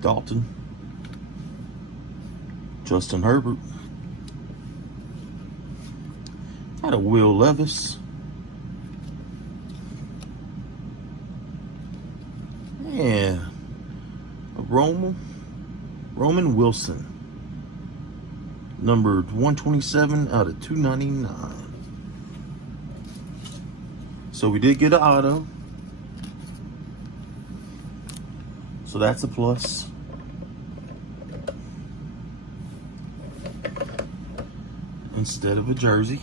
Dalton. Justin Herbert. Got a Will Levis. And a Roman Wilson. Numbered 127 out of 299. So we did get an auto. So that's a plus. Instead of a jersey.